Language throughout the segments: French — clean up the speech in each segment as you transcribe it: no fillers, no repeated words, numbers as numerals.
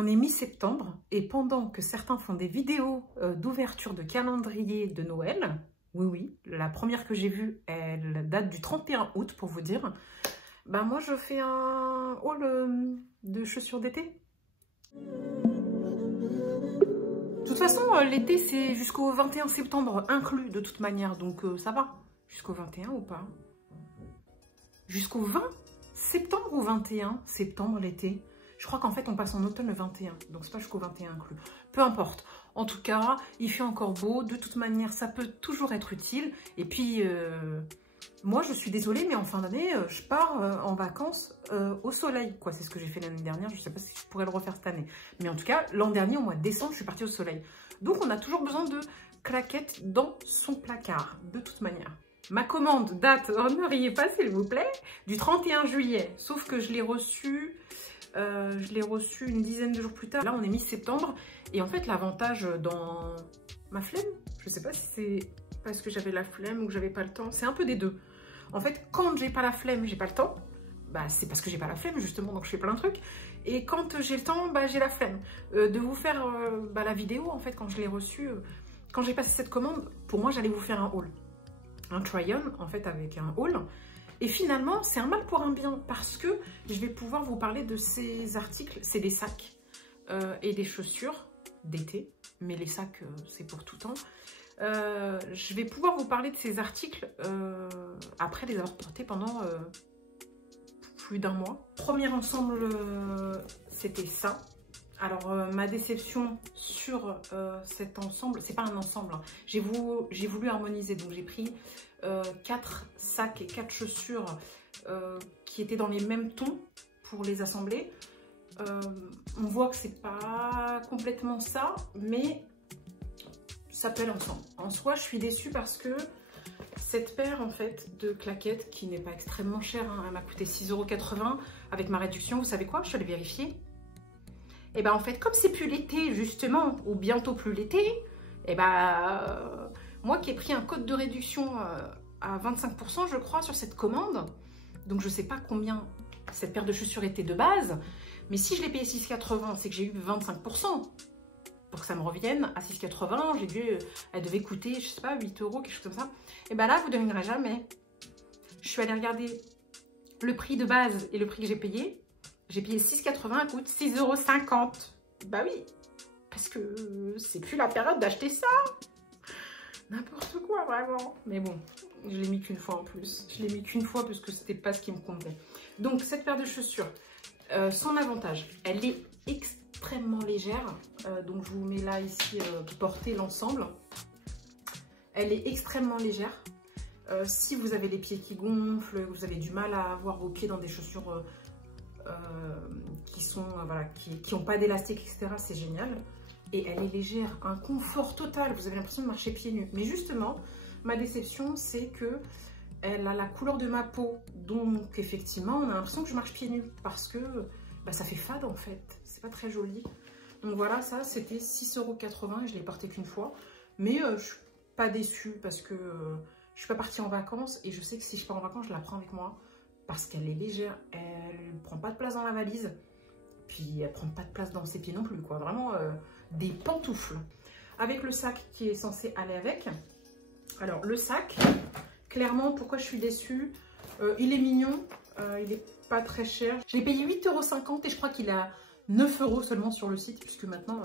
On est mi-septembre et pendant que certains font des vidéos d'ouverture de calendrier de Noël, oui, la première que j'ai vue, elle date du 31 août pour vous dire, bah moi je fais un haul de chaussures d'été. De toute façon, l'été c'est jusqu'au 21 septembre inclus de toute manière, donc ça va. Jusqu'au 21 ou pas? Jusqu'au 20 septembre ou 21 septembre l'été? Je crois qu'en fait, on passe en automne le 21. Donc, c'est pas jusqu'au 21 inclus. Peu importe. En tout cas, il fait encore beau. De toute manière, ça peut toujours être utile. Et puis, moi, je suis désolée, mais en fin d'année, je pars en vacances au soleil. Quoi, c'est ce que j'ai fait l'année dernière. Je sais pas si je pourrais le refaire cette année. Mais en tout cas, l'an dernier, au mois de décembre, je suis partie au soleil. Donc, on a toujours besoin de claquettes dans son placard. De toute manière. Ma commande date, oh, ne riez pas, s'il vous plaît, du 31 juillet. Sauf que je l'ai reçue... une dizaine de jours plus tard. Là, on est mi-septembre. Et en fait, l'avantage dans ma flemme, je sais pas si c'est parce que j'avais la flemme ou que j'avais pas le temps. C'est un peu des deux. En fait, quand j'ai pas la flemme, j'ai pas le temps. Bah, c'est parce que j'ai pas la flemme, justement. Donc, je fais plein de trucs. Et quand j'ai le temps, bah, j'ai la flemme. De vous faire la vidéo, en fait, quand je l'ai reçue, quand j'ai passé cette commande, pour moi, j'allais vous faire un haul. Un try-on, en fait, avec un haul. Et finalement, c'est un mal pour un bien parce que je vais pouvoir vous parler de ces articles. C'est des sacs et des chaussures d'été, mais les sacs, c'est pour tout temps. Je vais pouvoir vous parler de ces articles après les avoir portés pendant plus d'un mois. Premier ensemble, c'était ça. Alors, ma déception sur cet ensemble, c'est pas un ensemble, hein. J'ai voulu harmoniser, donc j'ai pris 4 sacs et 4 chaussures qui étaient dans les mêmes tons pour les assembler. On voit que c'est pas complètement ça, mais ça pèle ensemble. En soi, je suis déçue parce que cette paire en fait de claquettes, qui n'est pas extrêmement chère, hein, elle m'a coûté 6,80 € avec ma réduction. Vous savez quoi? Je suis allée vérifier. Et ben en fait, comme c'est plus l'été justement, ou bientôt plus l'été, et ben moi qui ai pris un code de réduction à 25% je crois sur cette commande, donc je sais pas combien cette paire de chaussures était de base, mais si je l'ai payé 6,80 €, c'est que j'ai eu 25%. Pour que ça me revienne à 6,80 €, j'ai dû, elle devait coûter, je sais pas, 8 €, quelque chose comme ça. Et ben là, vous ne devinerez jamais. Je suis allée regarder le prix de base et le prix que j'ai payé. J'ai payé 6,80 €, elle coûte 6,50 €. Bah oui, parce que c'est plus la période d'acheter ça. N'importe quoi, vraiment. Mais bon, je l'ai mis qu'une fois en plus. Je l'ai mis qu'une fois parce que c'était pas ce qui me convenait. Donc, cette paire de chaussures, son avantage, elle est extrêmement légère. Donc, je vous mets là, ici, porter l'ensemble. Elle est extrêmement légère. Si vous avez les pieds qui gonflent, vous avez du mal à avoir vos pieds dans des chaussures... qui sont voilà, qui n'ont pas d'élastique, etc. C'est génial. Et elle est légère, un confort total. Vous avez l'impression de marcher pieds nus. Mais justement, ma déception, c'est que elle a la couleur de ma peau. Donc, effectivement, on a l'impression que je marche pieds nus parce que bah, ça fait fade en fait. C'est pas très joli. Donc voilà, ça c'était 6,80 € et je l'ai porté qu'une fois. Mais je suis pas déçue parce que je suis pas partie en vacances et je sais que si je pars en vacances, je la prends avec moi. Parce qu'elle est légère, elle ne prend pas de place dans la valise, puis elle ne prend pas de place dans ses pieds non plus, quoi. Vraiment des pantoufles. Avec le sac qui est censé aller avec. Alors le sac, clairement, pourquoi je suis déçue, il est mignon, il n'est pas très cher. Je l'ai payé 8,50 € et je crois qu'il est à 9 € seulement sur le site, puisque maintenant...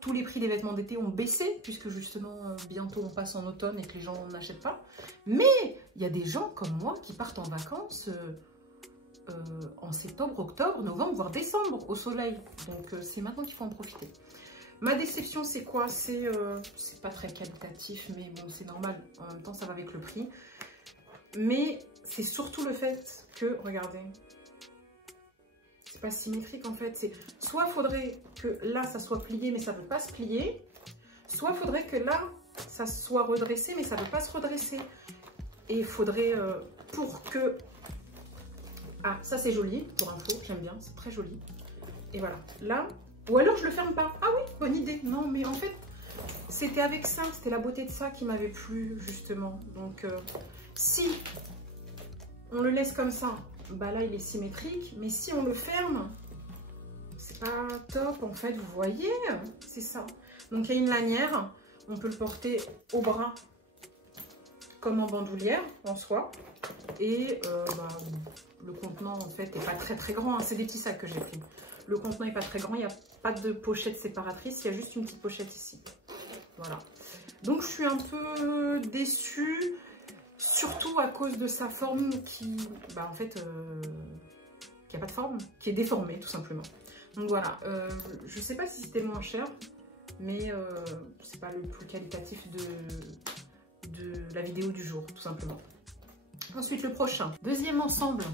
tous les prix des vêtements d'été ont baissé, puisque justement, bientôt on passe en automne et que les gens n'achètent pas. Mais il y a des gens comme moi qui partent en vacances en septembre, octobre, novembre, voire décembre au soleil. Donc c'est maintenant qu'il faut en profiter. Ma déception, c'est quoi? C'est pas très qualitatif, mais bon, c'est normal. En même temps, ça va avec le prix. Mais c'est surtout le fait que, regardez... pas symétrique en fait, c'est soit faudrait que là ça soit plié mais ça veut pas se plier, soit faudrait que là ça soit redressé mais ça veut pas se redresser, et il faudrait pour que ça c'est joli pour info, j'aime bien, c'est très joli, et voilà là, ou alors je le ferme pas. Ah oui, bonne idée. Non mais en fait c'était avec ça, c'était la beauté de ça qui m'avait plu justement. Donc si on le laisse comme ça, bah là il est symétrique, mais si on le ferme, c'est pas top en fait, vous voyez, c'est ça. Donc il y a une lanière, on peut le porter au bras comme en bandoulière en soi. Et le contenant en fait n'est pas très grand, hein. C'est des petits sacs que j'ai pris. Le contenant n'est pas très grand, il n'y a pas de pochette séparatrice, il y a juste une petite pochette ici. Voilà. Donc je suis un peu déçue, surtout à cause de sa forme qui, en fait, qui n'a pas de forme, qui est déformée tout simplement. Donc voilà, je ne sais pas si c'était moins cher, mais c'est pas le plus qualitatif de la vidéo du jour, tout simplement. Ensuite, le prochain, deuxième ensemble,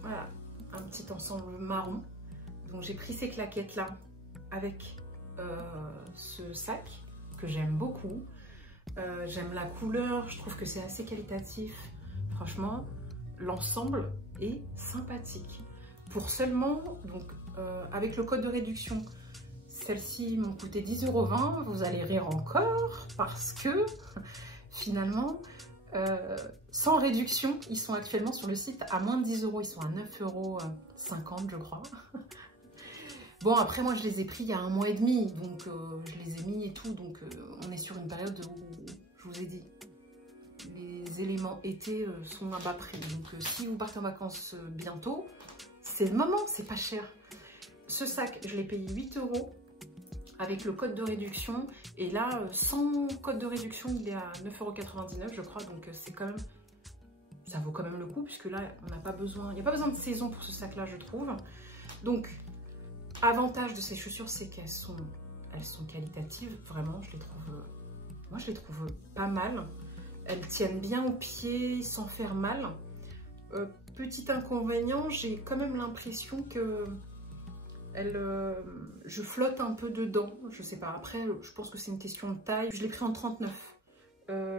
voilà, un petit ensemble marron. Donc j'ai pris ces claquettes là avec ce sac que j'aime beaucoup. J'aime la couleur, je trouve que c'est assez qualitatif. Franchement, l'ensemble est sympathique. Pour seulement, donc avec le code de réduction, celles-ci m'ont coûté 10,20 €. Vous allez rire encore parce que finalement, sans réduction, ils sont actuellement sur le site à moins de 10 €. Ils sont à 9,50 € je crois. Bon, après moi je les ai pris il y a 1 mois et demi, donc je les ai mis et tout, donc on est sur une période où, je vous ai dit, les éléments été sont à bas prix. Donc si vous partez en vacances bientôt, c'est le moment, c'est pas cher. Ce sac, je l'ai payé 8 € avec le code de réduction, et là, sans code de réduction, il est à 9,99 € je crois, donc c'est quand même, ça vaut quand même le coup, puisque là, on n'a pas besoin, il n'y a pas besoin de saison pour ce sac-là, je trouve. Donc, avantage de ces chaussures, c'est qu'elles sont qualitatives, vraiment, moi je les trouve pas mal. Elles tiennent bien aux pieds sans faire mal. Petit inconvénient, j'ai quand même l'impression que je flotte un peu dedans, je sais pas, après je pense que c'est une question de taille. Je l'ai pris en 39,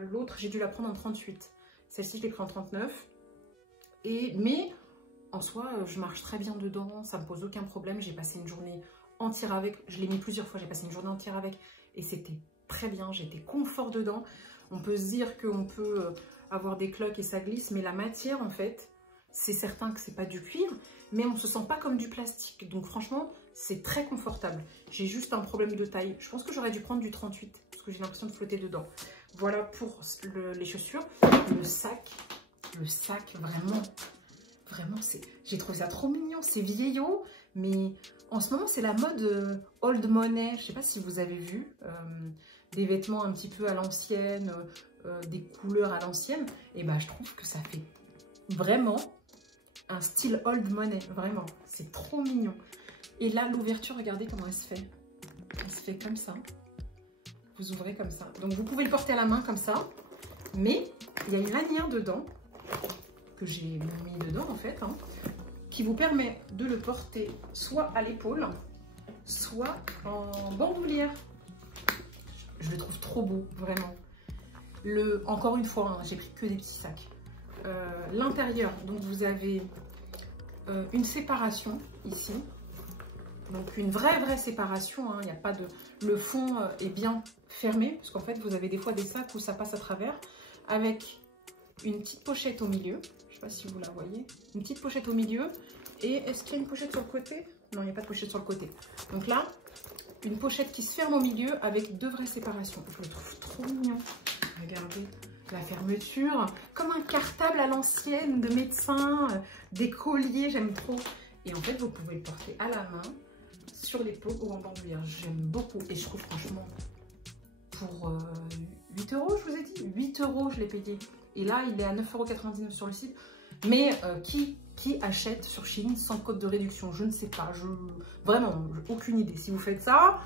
l'autre j'ai dû la prendre en 38, celle-ci je l'ai pris en 39, mais en soi je marche très bien dedans, ça me pose aucun problème. J'ai passé une journée entière avec, je l'ai mis plusieurs fois, j'ai passé une journée entière avec et c'était très bien, j'étais confort dedans. On peut se dire qu'on peut avoir des cloques et ça glisse, mais la matière en fait, c'est certain que c'est pas du cuir, mais on se sent pas comme du plastique. Donc franchement, c'est très confortable. J'ai juste un problème de taille. Je pense que j'aurais dû prendre du 38 parce que j'ai l'impression de flotter dedans. Voilà pour les chaussures. Le sac, vraiment, j'ai trouvé ça trop mignon. C'est vieillot, mais en ce moment, c'est la mode old money. Je sais pas si vous avez vu des vêtements un petit peu à l'ancienne, des couleurs à l'ancienne. Et ben, je trouve que ça fait vraiment un style old money, vraiment, c'est trop mignon. Et là, l'ouverture, regardez comment elle se fait. Elle se fait comme ça. Vous ouvrez comme ça. Donc, vous pouvez le porter à la main comme ça. Mais, il y a une lanière dedans, que j'ai mis dedans en fait, hein, qui vous permet de le porter soit à l'épaule, soit en bandoulière. Je le trouve trop beau, vraiment. Encore une fois, hein, j'ai pris que des petits sacs. L'intérieur, donc vous avez une séparation ici, donc une vraie séparation, hein, il n'y a pas de, le fond est bien fermé, parce qu'en fait vous avez des fois des sacs où ça passe à travers, avec une petite pochette au milieu, je ne sais pas si vous la voyez, une petite pochette au milieu, et est-ce qu'il y a une pochette sur le côté? Non, il n'y a pas de pochette sur le côté. Donc là, une pochette qui se ferme au milieu avec 2 vraies séparations. Je le trouve trop mignon. Regardez la fermeture, comme un cartable à l'ancienne de médecin, des colliers, j'aime trop. Et en fait, vous pouvez le porter à la main, sur l'épaule ou en bandoulière. J'aime beaucoup et je trouve franchement, pour 8 €, je vous ai dit, 8 € je l'ai payé. Et là, il est à 9,99 € sur le site. Mais qui achète sur Shein sans code de réduction? Je ne sais pas, vraiment, aucune idée. Si vous faites ça,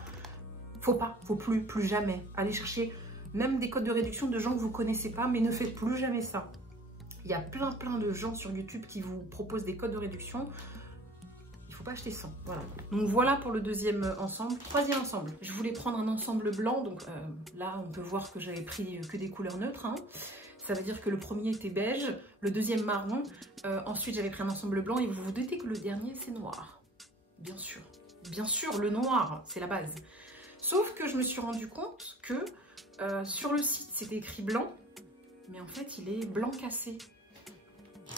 faut plus jamais aller chercher même des codes de réduction de gens que vous ne connaissez pas, mais ne faites plus jamais ça. Il y a plein de gens sur YouTube qui vous proposent des codes de réduction. Il ne faut pas acheter 100. Voilà. Donc voilà pour le deuxième ensemble. Troisième ensemble, je voulais prendre un ensemble blanc. Donc là, on peut voir que j'avais pris que des couleurs neutres, hein. Ça veut dire que le premier était beige, le deuxième marron. Ensuite, j'avais pris un ensemble blanc et vous vous doutez que le dernier, c'est noir. Bien sûr. Bien sûr, le noir, c'est la base. Sauf que je me suis rendu compte que sur le site, c'était écrit blanc, mais en fait, il est blanc cassé.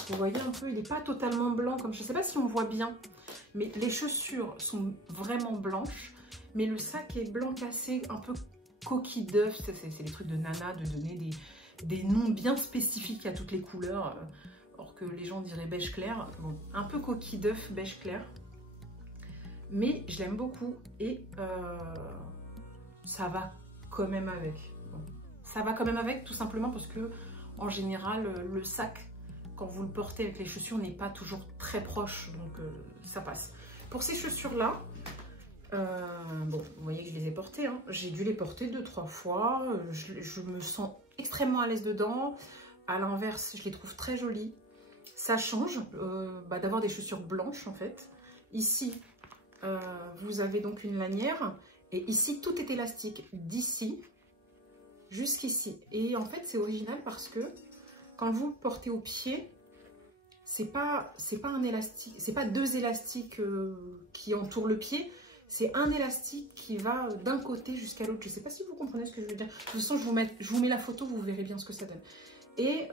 Vous voyez un peu, il n'est pas totalement blanc, comme je ne sais pas si on voit bien. Mais les chaussures sont vraiment blanches. Mais le sac est blanc cassé, un peu coquille d'œuf. C'est les trucs de nana, de donner des noms bien spécifiques à toutes les couleurs. Or que les gens diraient beige clair. Bon, un peu coquille d'œuf, beige clair. Mais je l'aime beaucoup. Et ça va quand même avec. Bon, ça va quand même avec, tout simplement parce que, en général, le sac, quand vous le portez avec les chaussures, n'est pas toujours très proche. Donc, ça passe. Pour ces chaussures-là, bon, vous voyez que je les ai portées, hein. J'ai dû les porter 2-3 fois, je me sens extrêmement à l'aise dedans. À l'inverse, je les trouve très jolies. Ça change d'avoir des chaussures blanches en fait. Ici, vous avez donc une lanière et ici tout est élastique, d'ici jusqu'ici. Et en fait, c'est original parce que quand vous le portez au pied, c'est pas un élastique, c'est pas deux élastiques qui entourent le pied. C'est un élastique qui va d'un côté jusqu'à l'autre. Je ne sais pas si vous comprenez ce que je veux dire. De toute façon, je vous mets la photo, vous verrez bien ce que ça donne. Et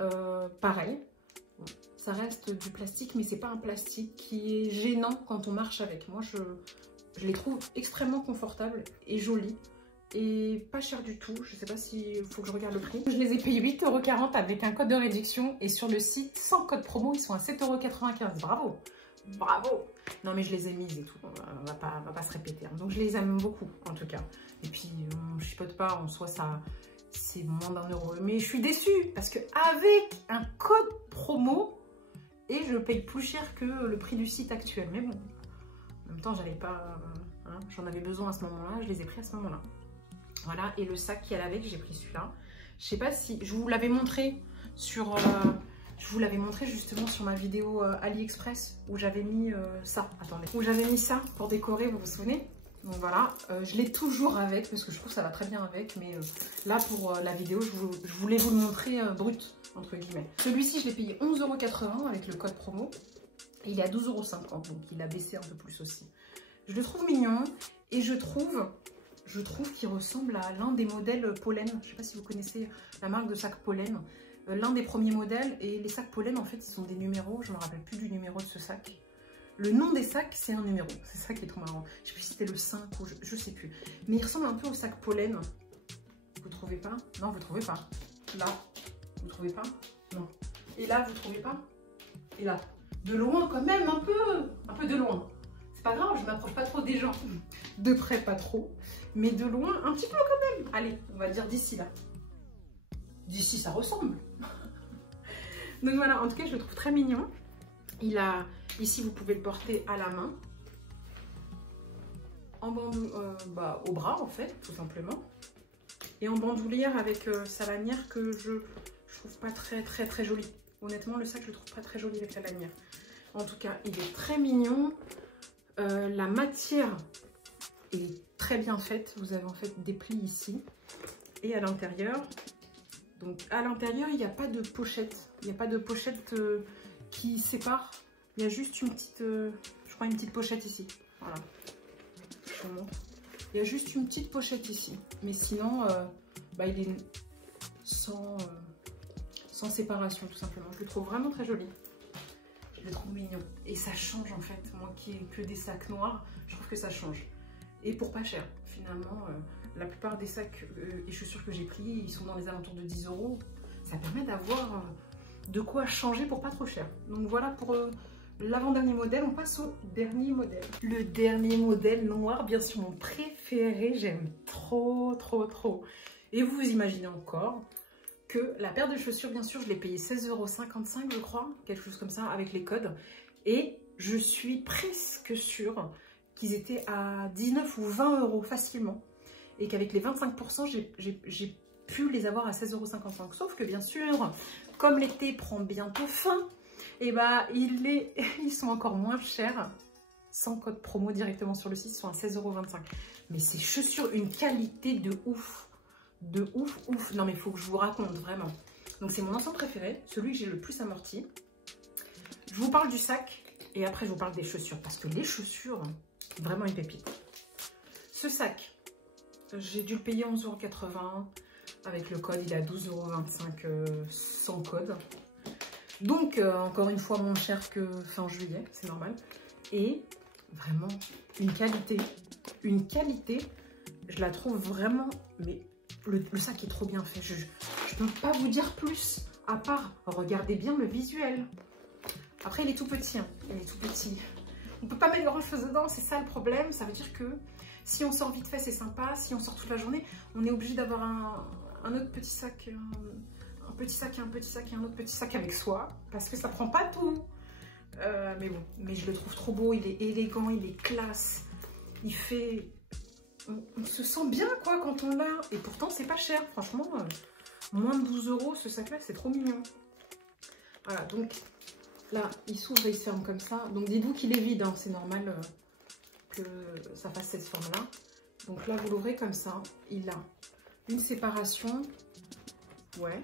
pareil, ça reste du plastique, mais c'est pas un plastique qui est gênant quand on marche avec. Moi, je les trouve extrêmement confortables et jolies. Et pas cher du tout. Je ne sais pas s'il faut que je regarde le prix. Je les ai payés 8,40 € avec un code de réduction. Et sur le site, sans code promo, ils sont à 7,95 €. Bravo! Bravo! Non mais je les ai mises et tout, on va pas se répéter. Hein. Donc je les aime beaucoup en tout cas. Et puis on chipote pas, en soi ça c'est moins d'1 €. Mais je suis déçue parce que avec un code promo, et je paye plus cher que le prix du site actuel. Mais bon, en même temps j'avais pas, hein, j'en avais besoin à ce moment-là, je les ai pris à ce moment-là. Voilà, et le sac qui allait avec, j'ai pris celui-là. Je sais pas si je vous l'avais montré sur... je vous l'avais montré justement sur ma vidéo AliExpress où j'avais mis ça. Attendez. Où j'avais mis ça pour décorer, vous vous souvenez? Donc voilà, je l'ai toujours avec parce que je trouve que ça va très bien avec. Mais là pour la vidéo, je voulais vous le montrer brut, entre guillemets. Celui-ci, je l'ai payé 11,80 € avec le code promo. Et il est à 12,50 €, donc il a baissé un peu plus aussi. Je le trouve mignon et je trouve qu'il ressemble à l'un des modèles Pollen. Je ne sais pas si vous connaissez la marque de sac Pollen. L'un des premiers modèles, et les sacs Pollen en fait ils sont des numéros, je ne me rappelle plus du numéro de ce sac. Le nom des sacs c'est un numéro, c'est ça qui est trop marrant. Je sais plus si c'était le 5 ou je sais plus. Mais il ressemble un peu au sac Pollen. Vous trouvez pas? Non, vous trouvez pas. Là, vous trouvez pas? Non. Et là, vous trouvez pas? Et là, de loin quand même, un peu de loin. C'est pas grave, je m'approche pas trop des gens. De près pas trop, mais de loin un petit peu quand même. Allez, on va dire d'ici là. D'ici ça ressemble. Donc voilà, en tout cas je le trouve très mignon. Il a, ici vous pouvez le porter à la main, en au bras en fait, tout simplement. Et en bandoulière avec sa lanière que je trouve pas très jolie. Honnêtement le sac je le trouve pas très joli avec la lanière. En tout cas il est très mignon. La matière est très bien faite. Vous avez en fait des plis ici. Et à l'intérieur... Donc à l'intérieur, il n'y a pas de pochette. Il n'y a pas de pochette qui sépare. Il y a juste une petite, je crois une petite pochette ici. Voilà. Je vous montre. Il y a juste une petite pochette ici. Mais sinon, il est sans séparation tout simplement. Je le trouve vraiment très joli. Je le trouve mignon. Et ça change en fait. Moi qui ai que des sacs noirs, je trouve que ça change. Et pour pas cher. Finalement, la plupart des sacs et chaussures que j'ai pris, ils sont dans les alentours de 10 €. Ça permet d'avoir de quoi changer pour pas trop cher. Donc voilà pour l'avant-dernier modèle. On passe au dernier modèle. Le dernier modèle noir, bien sûr mon préféré. J'aime trop. Et vous imaginez encore que la paire de chaussures, bien sûr, je l'ai payé 16,55 € je crois. Quelque chose comme ça avec les codes. Et je suis presque sûre qu'ils étaient à 19 ou 20 € facilement. Et qu'avec les 25%, j'ai pu les avoir à 16,55 €. Sauf que bien sûr, comme l'été prend bientôt fin, et ils sont encore moins chers. Sans code promo directement sur le site, ils sont à 16,25 €. Mais ces chaussures, une qualité de ouf. De ouf. Non mais il faut que je vous raconte vraiment. Donc c'est mon ensemble préféré, celui que j'ai le plus amorti. Je vous parle du sac et après je vous parle des chaussures. Parce que les chaussures, vraiment une pépite. Ce sac, j'ai dû le payer 11,80 € avec le code, il est à 12,25 € sans code. Donc, encore une fois, moins cher que fin juillet, c'est normal. Et vraiment, une qualité, je la trouve vraiment, mais le sac est trop bien fait. Je ne peux pas vous dire plus, à part, regardez bien le visuel. Après, il est tout petit, hein. Il est tout petit. On ne peut pas mettre grand chose dedans, c'est ça le problème. Ça veut dire que si on sort vite fait, c'est sympa. Si on sort toute la journée, on est obligé d'avoir un autre petit sac, un petit sac et un petit sac et un autre petit sac avec soi. Parce que ça prend pas tout. Mais bon, mais je le trouve trop beau. Il est élégant, il est classe. Il fait... On se sent bien quoi quand on l'a. Et pourtant, c'est pas cher. Franchement, moins de 12 € ce sac-là, c'est trop mignon. Voilà, donc... Là, il s'ouvre et il se ferme comme ça. Donc, dites-vous qu'il est vide. Hein. C'est normal que ça fasse cette forme-là. Donc là, vous l'ouvrez comme ça. Il a une séparation. Ouais.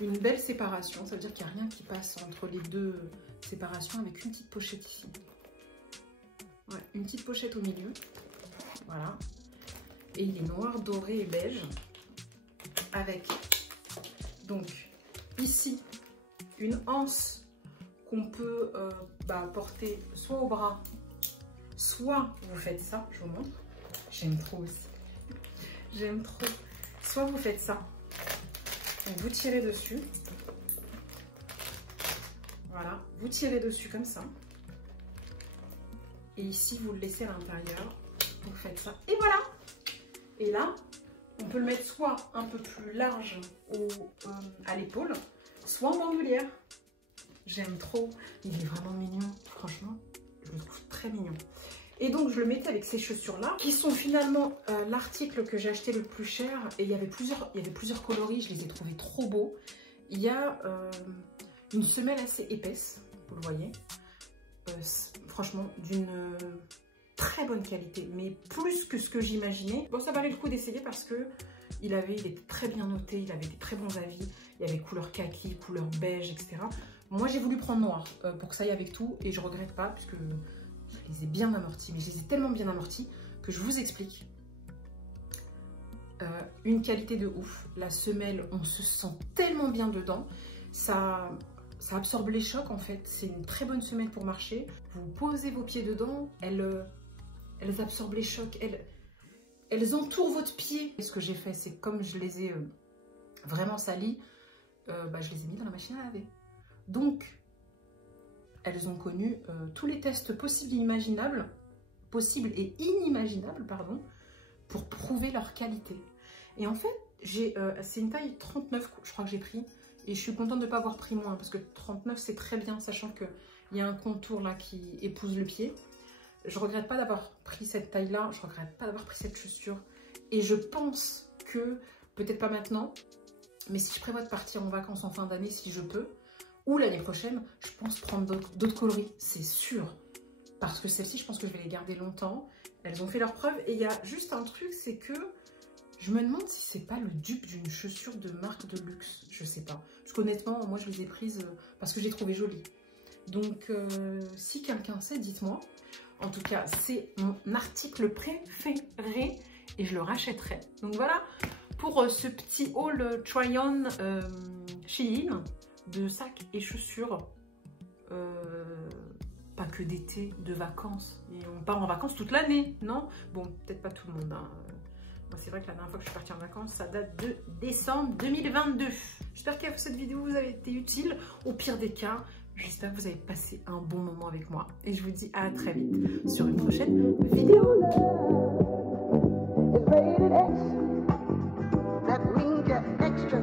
Une belle séparation. Ça veut dire qu'il n'y a rien qui passe entre les deux séparations avec une petite pochette ici. Ouais. Une petite pochette au milieu. Voilà. Et il est noir, doré et beige. Avec, donc, ici, une anse qu'on peut porter soit au bras, soit vous faites ça, je vous montre, j'aime trop aussi, j'aime trop, soit vous faites ça, donc vous tirez dessus, voilà, vous tirez dessus comme ça, et ici vous le laissez à l'intérieur, vous faites ça, et voilà, et là, on peut le mettre soit un peu plus large à l'épaule, soit en bandoulière. J'aime trop, il est vraiment mignon, franchement, je le trouve très mignon. Et donc, je le mettais avec ces chaussures-là, qui sont finalement l'article que j'ai acheté le plus cher. Et il y avait plusieurs coloris, je les ai trouvés trop beaux. Il y a une semelle assez épaisse, vous le voyez. Franchement, d'une très bonne qualité, mais plus que ce que j'imaginais. Bon, ça valait le coup d'essayer parce que il était très bien noté, il avait des très bons avis. Il y avait couleur kaki, couleur beige, etc. Moi, j'ai voulu prendre noir pour que ça aille avec tout et je regrette pas puisque je les ai bien amortis. Mais je les ai tellement bien amortis que je vous explique. Une qualité de ouf. La semelle, on se sent tellement bien dedans. Ça absorbe les chocs en fait. C'est une très bonne semelle pour marcher. Vous posez vos pieds dedans, elles absorbent les chocs. Elles entourent votre pied. Et ce que j'ai fait, c'est comme je les ai vraiment salis, je les ai mis dans la machine à laver. Donc, elles ont connu tous les tests possibles et inimaginables, pardon, pour prouver leur qualité. Et en fait, c'est une taille 39, je crois que j'ai pris, et je suis contente de ne pas avoir pris moins, parce que 39, c'est très bien, sachant qu'il y a un contour là qui épouse le pied. Je ne regrette pas d'avoir pris cette taille-là, je ne regrette pas d'avoir pris cette chaussure, et je pense que, peut-être pas maintenant, mais si je prévois de partir en vacances en fin d'année, si je peux, ou l'année prochaine, je pense prendre d'autres coloris, c'est sûr. Parce que celles-ci, je pense que je vais les garder longtemps. Elles ont fait leurs preuves. Et il y a juste un truc, c'est que je me demande si c'est pas le dupe d'une chaussure de marque de luxe. Je sais pas. Parce qu'honnêtement, moi, je les ai prises parce que je les trouvais jolies. Donc, si quelqu'un sait, dites-moi. En tout cas, c'est mon article préféré et je le rachèterai. Donc voilà pour ce petit haul try-on Shein de sacs et chaussures, pas que d'été, de vacances. Et on part en vacances toute l'année, non? Bon, peut-être pas tout le monde. Hein. Moi, c'est vrai que la dernière fois que je suis partie en vacances, ça date de décembre 2022. J'espère que cette vidéo vous a été utile. Au pire des cas, j'espère que vous avez passé un bon moment avec moi. Et je vous dis à très vite sur une prochaine vidéo. That means you're extra.